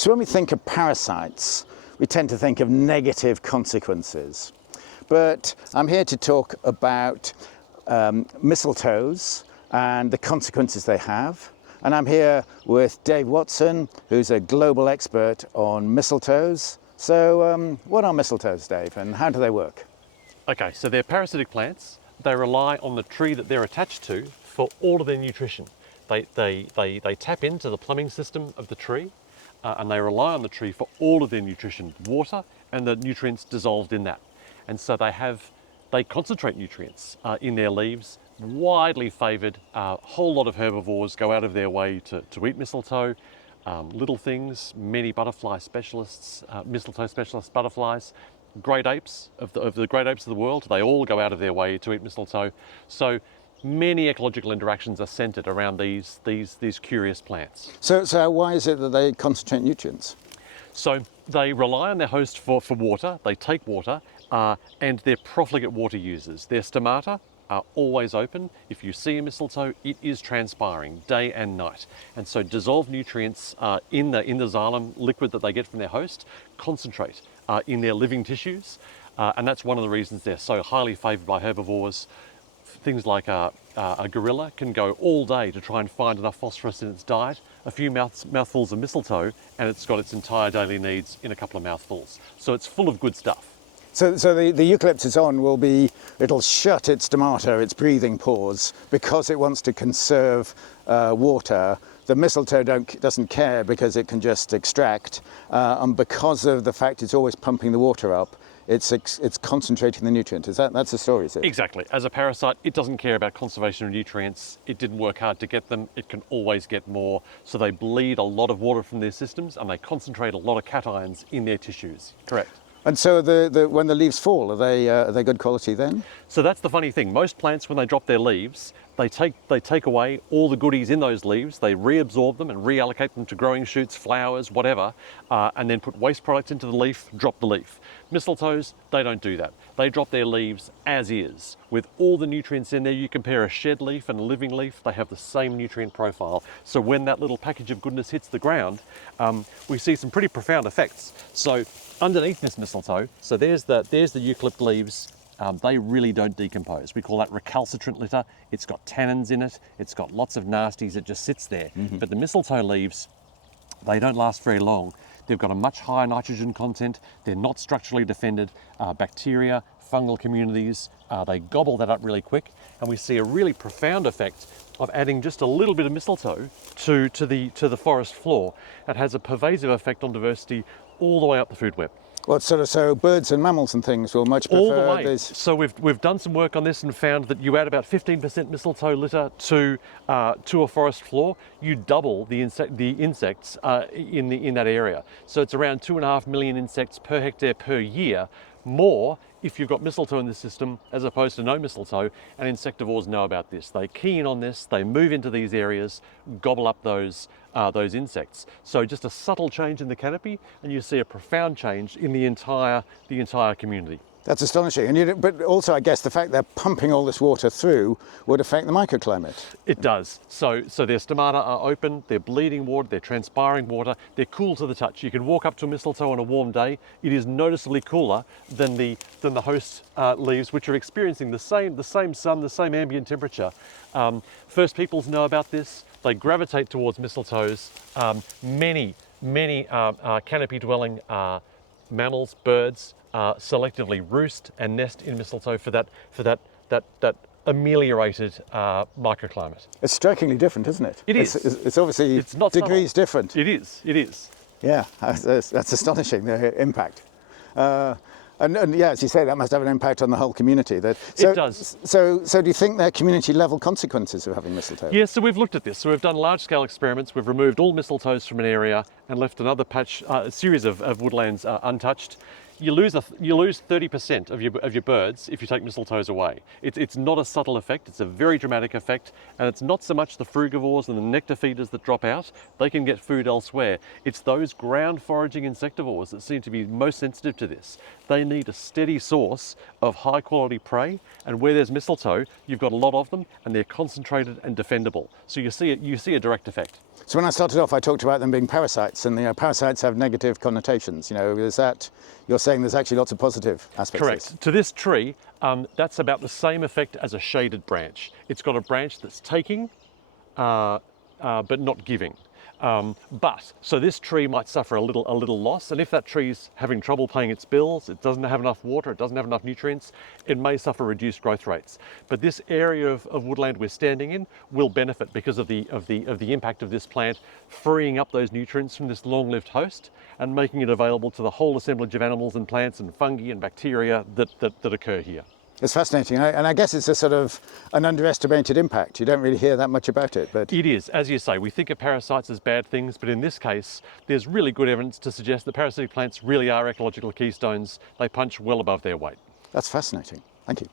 So when we think of parasites, we tend to think of negative consequences. But I'm here to talk about mistletoes and the consequences they have. And I'm here with Dave Watson, who's a global expert on mistletoes. So what are mistletoes, Dave, and how do they work? Okay, so they're parasitic plants. They rely on the tree that they're attached to for all of their nutrition. They tap into the plumbing system of the tree and they rely on the tree for all of their nutrition, water and the nutrients dissolved in that. And so they concentrate nutrients in their leaves, widely favoured. A whole lot of herbivores go out of their way to eat mistletoe. Little things, many butterfly specialists, mistletoe specialist butterflies, great apes of the great apes of the world, they all go out of their way to eat mistletoe. So many ecological interactions are centred around these curious plants. So why is it that they concentrate nutrients? So they rely on their host for water, they take water, and they're profligate water users. Their stomata are always open. If you see a mistletoe, it is transpiring day and night. And so dissolved nutrients in the xylem liquid that they get from their host concentrate in their living tissues. And that's one of the reasons they're so highly favoured by herbivores. Things like a gorilla can go all day to try and find enough phosphorus in its diet. A few mouthfuls of mistletoe and it's got its entire daily needs in a couple of mouthfuls. So it's full of good stuff. So the eucalyptus it'll shut its stomata, its breathing pores, because it wants to conserve water. The mistletoe doesn't care because it can just extract, and because of the fact it's always pumping the water up, it's concentrating the nutrient. That's the story, is it? Exactly. As a parasite, it doesn't care about conservation of nutrients. It didn't work hard to get them. It can always get more. So they bleed a lot of water from their systems and they concentrate a lot of cations in their tissues. Correct. And so when the leaves fall, are they good quality then? So that's the funny thing. Most plants, when they drop their leaves, they take away all the goodies in those leaves, they reabsorb them and reallocate them to growing shoots, flowers, whatever, and then put waste products into the leaf, drop the leaf. Mistletoes, they don't do that. They drop their leaves as is. With all the nutrients in there, you compare a shed leaf and a living leaf, they have the same nutrient profile. So when that little package of goodness hits the ground, we see some pretty profound effects. So underneath this mistletoe, so there's the eucalypt leaves. They really don't decompose. We call that recalcitrant litter. It's got tannins in it. It's got lots of nasties. It just sits there. Mm-hmm. But the mistletoe leaves, they don't last very long. They've got a much higher nitrogen content. They're not structurally defended. Bacteria, fungal communities, they gobble that up really quick. And we see a really profound effect of adding just a little bit of mistletoe to the forest floor. It has a pervasive effect on diversity all the way up the food web. Well, so birds and mammals and things will much prefer all the way. This. So we've done some work on this and found that you add about 15% mistletoe litter to a forest floor, you double the insects in that area. So it's around 2.5 million insects per hectare per year, more if you've got mistletoe in the system as opposed to no mistletoe, and insectivores know about this. They key in on this, they move into these areas, gobble up those insects. So just a subtle change in the canopy and you see a profound change in the entire community. That's astonishing. But also, I guess, the fact they're pumping all this water through would affect the microclimate. It does. So their stomata are open, they're bleeding water, they're transpiring water, they're cool to the touch. You can walk up to a mistletoe on a warm day, it is noticeably cooler than the host leaves, which are experiencing the same sun, the same ambient temperature. First peoples know about this, they gravitate towards mistletoes. Many canopy-dwelling mammals, birds, selectively roost and nest in mistletoe for that ameliorated microclimate. It's strikingly different, isn't it? It is. It's obviously it's not degrees subtle. different. It is. Yeah, that's astonishing, the impact. And yeah, as you say, that must have an impact on the whole community. It does. So do you think there are community level consequences of having mistletoe? Yeah, so we've looked at this. So we've done large scale experiments. We've removed all mistletoes from an area and left another patch, a series of woodlands untouched. you lose 30% of your birds if you take mistletoes away. It's not a subtle effect, it's a very dramatic effect, and it's not so much the frugivores and the nectar feeders that drop out. They can get food elsewhere. It's those ground foraging insectivores that seem to be most sensitive to this. They need a steady source of high quality prey, and where there's mistletoe, you've got a lot of them and they're concentrated and defendable. So you see a direct effect. So when I started off, I talked about them being parasites, and parasites have negative connotations. Is that, you're saying there's actually lots of positive aspects? Correct. To this tree, that's about the same effect as a shaded branch. It's got a branch that's taking, but not giving. So this tree might suffer a little loss, and if that tree's having trouble paying its bills, it doesn't have enough water, it doesn't have enough nutrients, it may suffer reduced growth rates. But this area of woodland we're standing in will benefit because of the impact of this plant freeing up those nutrients from this long-lived host and making it available to the whole assemblage of animals and plants and fungi and bacteria that occur here. It's fascinating, and I guess it's a sort of an underestimated impact. You don't really hear that much about it, but it is, as you say, we think of parasites as bad things, but in this case, there's really good evidence to suggest that parasitic plants really are ecological keystones. They punch well above their weight. That's fascinating. Thank you.